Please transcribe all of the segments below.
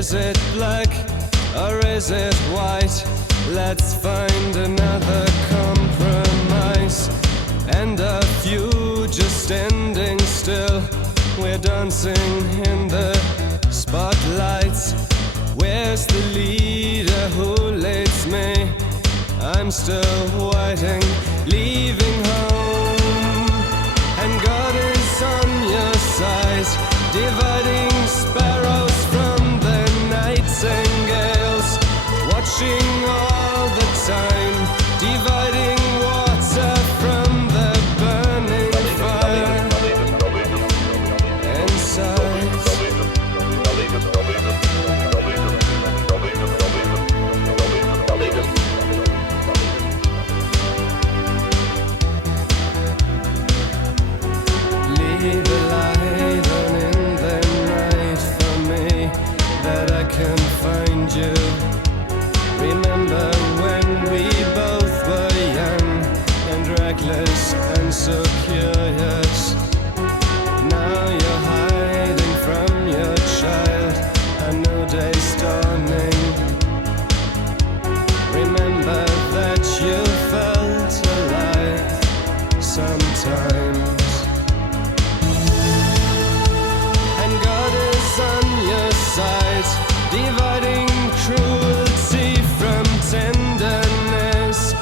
Is it black or is it white? Let's find another compromise. And a few just standing still. We're dancing in the spotlights. Where's the leader who leads me? I'm still waiting, leaving home. And God is on your side, dividing sparrows from the nightingales, watching all the time, dividing water from the burning fire inside. Leave a light on in the night for me, that I can find you. Remember when we both were young and reckless and so curious. Now you're hiding from your child, a new day's dawning. Remember that you felt alive sometimes. And God is on your side, dividing cruelty from tenderness,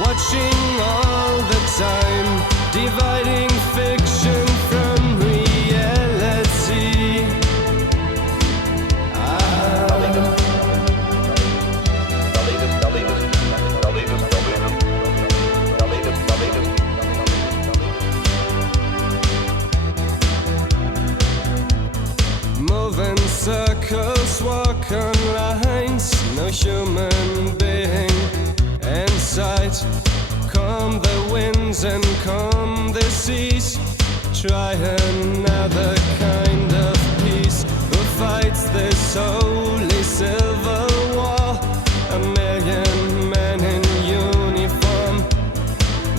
watching all the time, dividing fiction from reality. Moving circles, walk on lines, no human being in sight. Calm the winds and calm the seas. Try another kind of peace. Who fights this holy civil war? A million men in uniform.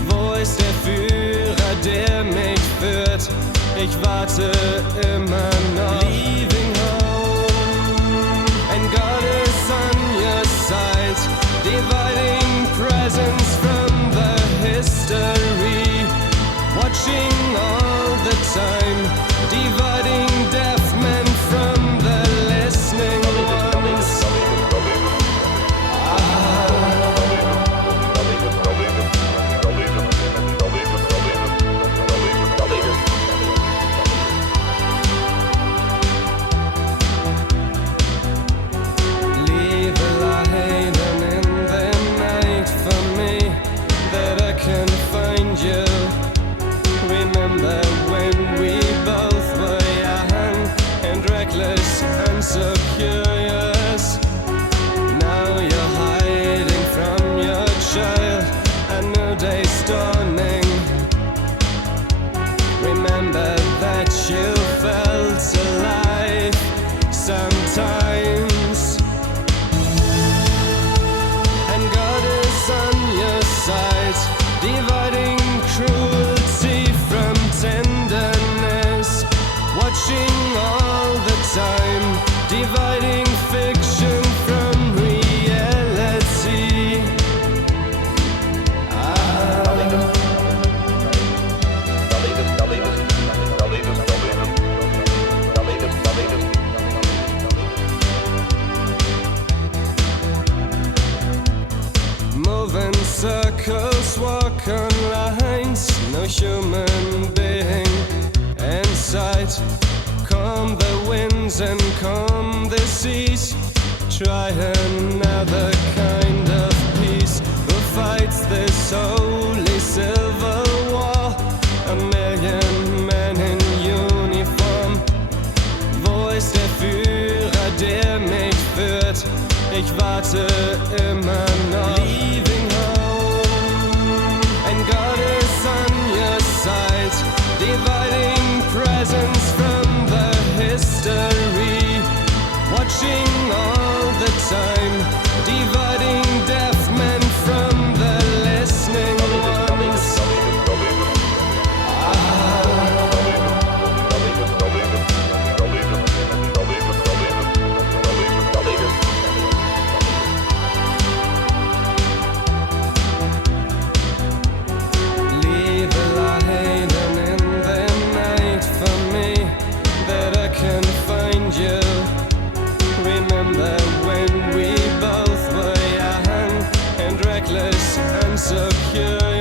Wo ist der Führer, der mich führt? Ich warte immer noch. Leaving home, and God is on your side, dividing presence from the history, watching all the time, dividing deaf men from the listening ones. Leave a light on in the night for me, that I can find you. Remember when we both were young and reckless and so curious. Now you're hiding from your child, a new day's dawning. Remember that you felt alive sometimes. And God is on your side, dividing cruelty from tenderness, watching all the time, dividing fiction from reality. Moving circles, walk on lines, no human being in sight. Calm the winds and calm the seas. Try another kind of peace. Who fights this holy civil war? A million men in uniform. Wo ist der Führer, der mich führt? Ich warte immer noch. Leaving home, and God is on your side, dividing presence from the history, watching all the time, dividing deaf men from the listening ones. reckless and secure.